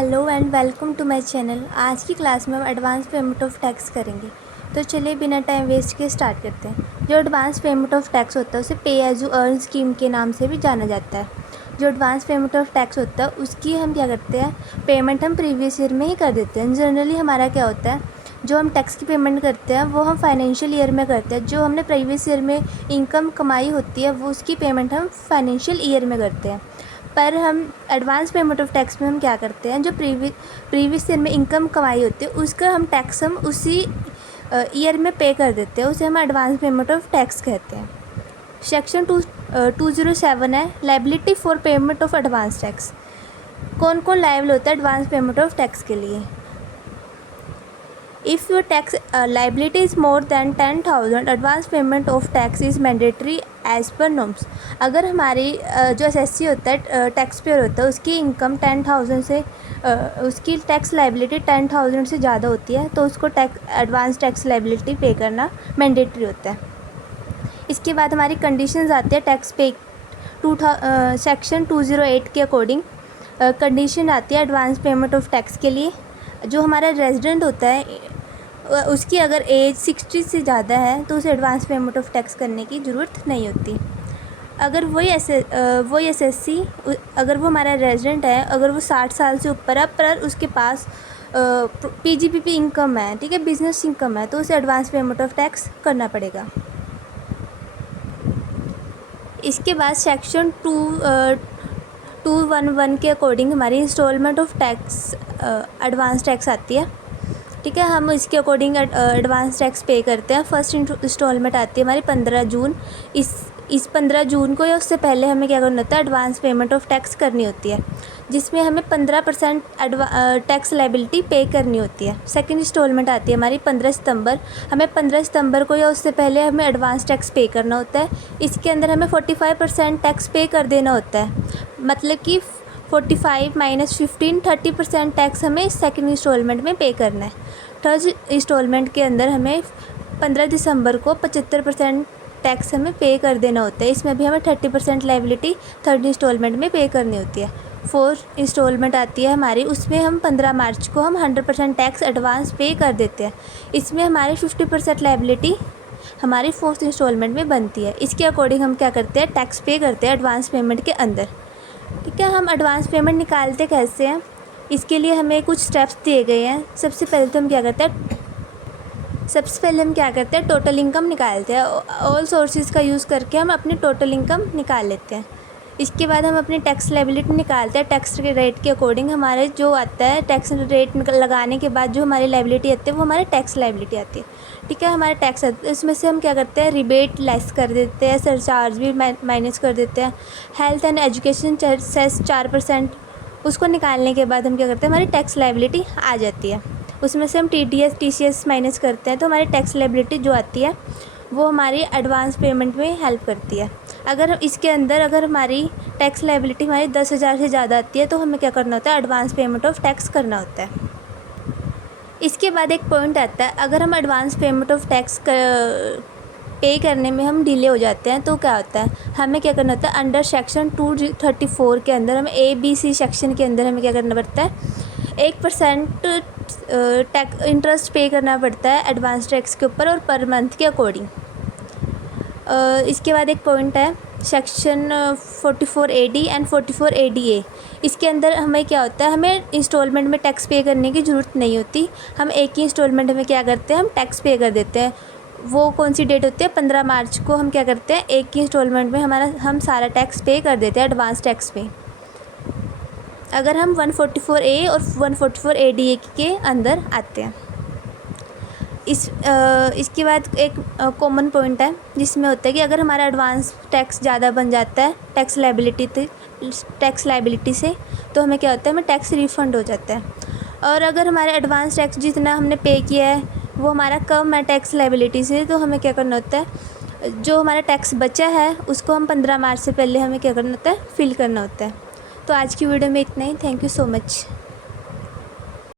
Hello and welcome to my channel. आज की class में हम एडवांस पेमेंट ऑफ टैक्स करेंगे। तो चलिए बिना टाइम वेस्ट के स्टार्ट करते हैं। जो एडवांस पेमेंट ऑफ टैक्स होता है उसे पे एज यू अर्न स्कीम के नाम से भी जाना जाता है। जो एडवांस पेमेंट ऑफ टैक्स होता है उसकी हम क्या करते हैं, पेमेंट हम प्रीवियस ईयर में ही कर देते हैं। जनरली हमारा क्या होता है, जो हम टैक्स की पेमेंट करते हैं वो हम फाइनेंशियल ईयर में करते हैं। जो हमने प्रीवियस ईयर में इनकम कमाई होती है वो उसकी पेमेंट हम फाइनेंशियल ईयर में करते हैं। पर हम एडवांस पेमेंट ऑफ टैक्स में हम क्या करते हैं, जो प्रीवियस ईयर में इनकम कमाई होती है उसका हम टैक्स हम उसी ईयर में पे कर देते हैं। उसे हम एडवांस पेमेंट ऑफ टैक्स कहते हैं। सेक्शन 207 है liability for payment of advance tax. कौन कौन लायबल होता है एडवांस पेमेंट ऑफ टैक्स के लिए? If your tax liability is more than 10,000 advance payment of tax is mandatory as per norms. अगर हमारी जो एसएससी होता है, टैक्स पेयर होता है, उसकी इनकम 10,000 से उसकी टैक्स लायबिलिटी 10,000 से ज़्यादा होती है तो उसको एडवांस टैक्स लायबिलिटी पे करना मैंडेटरी होता है। इसके बाद हमारी कंडीशंस आती है टैक्स पे सेक्शन 208 के अकॉर्डिंग कंडीशन आती है एडवांस पेमेंट ऑफ टैक्स के लिए। जो हमारा रेजिडेंट होता है उसकी अगर एज 60 से ज़्यादा है तो उसे एडवांस पेमेंट ऑफ टैक्स करने की ज़रूरत नहीं होती। अगर वही एसएससी अगर वो हमारा रेजिडेंट है, अगर वो 60 साल से ऊपर है पर उसके पास पीजीपीपी इनकम है, ठीक है, बिजनेस इनकम है, तो उसे एडवांस पेमेंट ऑफ टैक्स करना पड़ेगा। इसके बाद सेक्शन 211 के अकॉर्डिंग हमारी instalment of tax advance tax आती है, ठीक है। हम इसके अकॉर्डिंग एडवांस टैक्स पे करते हैं। फर्स्ट इंस्टॉलमेंट आती है हमारी 15 जून। इस 15 जून को या उससे पहले हमें क्या करना होता है, एडवांस पेमेंट ऑफ टैक्स करनी होती है, जिसमें हमें 15% टैक्स लायबिलिटी पे करनी होती है। सेकंड इंस्टॉलमेंट आती है हमारी 15 सितंबर। हमें 15 सितंबर को या उससे पहले हमें एडवांस टैक्स पे करना होता है। इसके अंदर हमें 45% टैक्स पे कर देना होता है, मतलब कि 45 माइनस 15 30% टैक्स हमें सेकंड इंस्टॉलमेंट में पे करना है। थर्ड इंस्टॉलमेंट के अंदर हमें 15 दिसंबर को 75% टैक्स हमें पे कर देना होता है। इसमें भी हमें 30% लायबिलिटी थर्ड इंस्टॉलमेंट में पे करनी होती है। फोर्थ इंस्टॉलमेंट आती है हमारी, उसमें हम 15 मार्च को हम 100% टैक्स एडवांस पे कर देते हैं। इसमें हमारी 50% लायबिलिटी हमारी फोर्थ इंस्टॉलमेंट में बनती है। इसके अकॉर्डिंग हम क्या करते हैं, टैक्स पे करते हैं एडवांस पेमेंट के अंदर, ठीक है। हम एडवांस पेमेंट निकालते कैसे हैं, इसके लिए हमें कुछ स्टेप्स दिए गए हैं। सबसे पहले हम क्या करते हैं, टोटल इनकम निकालते हैं। ऑल सोर्सेज का यूज़ करके हम अपनी टोटल इनकम निकाल लेते हैं। इसके बाद हम अपनी टैक्स लायबिलिटी निकालते हैं। टैक्स के रेट के अकॉर्डिंग हमारे जो आता है, टैक्स रेट लगाने के बाद जो हमारी लायबिलिटी आती है वो हमारी टैक्स लायबिलिटी आती है, ठीक है। हमारे टैक्स आते हैं, इसमें से हम क्या करते हैं, रिबेट लेस कर देते हैं, सरचार्ज भी माइनस कर देते हैं। हेल्थ एंड एजुकेशन सेस 4%, उसको निकालने के बाद हम क्या करते हैं, हमारी टैक्स लायबिलिटी आ जाती है। उसमें से हम TDS TCS माइनस करते हैं तो हमारी टैक्स लायबिलिटी जो आती है वो हमारी एडवांस पेमेंट में हेल्प करती है। अगर इसके अंदर अगर हमारी टैक्स लायबिलिटी हमारी 10,000 से ज़्यादा आती है तो हमें क्या करना होता है, एडवांस पेमेंट ऑफ टैक्स करना होता है। इसके बाद एक पॉइंट आता है, अगर हम एडवांस पेमेंट ऑफ टैक्स पे करने में हम डिले हो जाते हैं तो क्या होता है, हमें क्या करना होता है, अंडर सेक्शन 234 के अंदर हमें ABC सेक्शन के अंदर हमें क्या करना पड़ता है, 1% टैक्स इंटरेस्ट पे करना पड़ता है एडवांस टैक्स के ऊपर और पर मंथ के अकॉर्डिंग। इसके बाद एक पॉइंट है सेक्शन 44AD एंड 44ADA। इसके अंदर हमें क्या होता है, हमें इंस्टॉलमेंट में टैक्स पे करने की ज़रूरत नहीं होती। हम एक ही इंस्टॉलमेंट में क्या करते हैं, हम टैक्स पे कर देते हैं। वो कौन सी डेट होती है, 15 मार्च को हम क्या करते हैं, एक ही इंस्टॉलमेंट में हम सारा टैक्स पे कर देते हैं एडवांस टैक्स पे, अगर हम 144A और 144ADA के अंदर आते हैं। इसके बाद एक कॉमन पॉइंट है जिसमें होता है कि अगर हमारा एडवांस टैक्स ज़्यादा बन जाता है टैक्स लायबिलिटी से तो हमें क्या होता है, हमें टैक्स रिफ़ंड हो जाता है। और अगर हमारा एडवांस टैक्स जितना हमने पे किया है वो हमारा कम है टैक्स लायबिलिटी से तो हमें क्या करना होता है, जो हमारा टैक्स बचा है उसको हम 15 मार्च से पहले हमें क्या करना होता है, फिल करना होता है। तो आज की वीडियो में इतना ही। Thank you so much.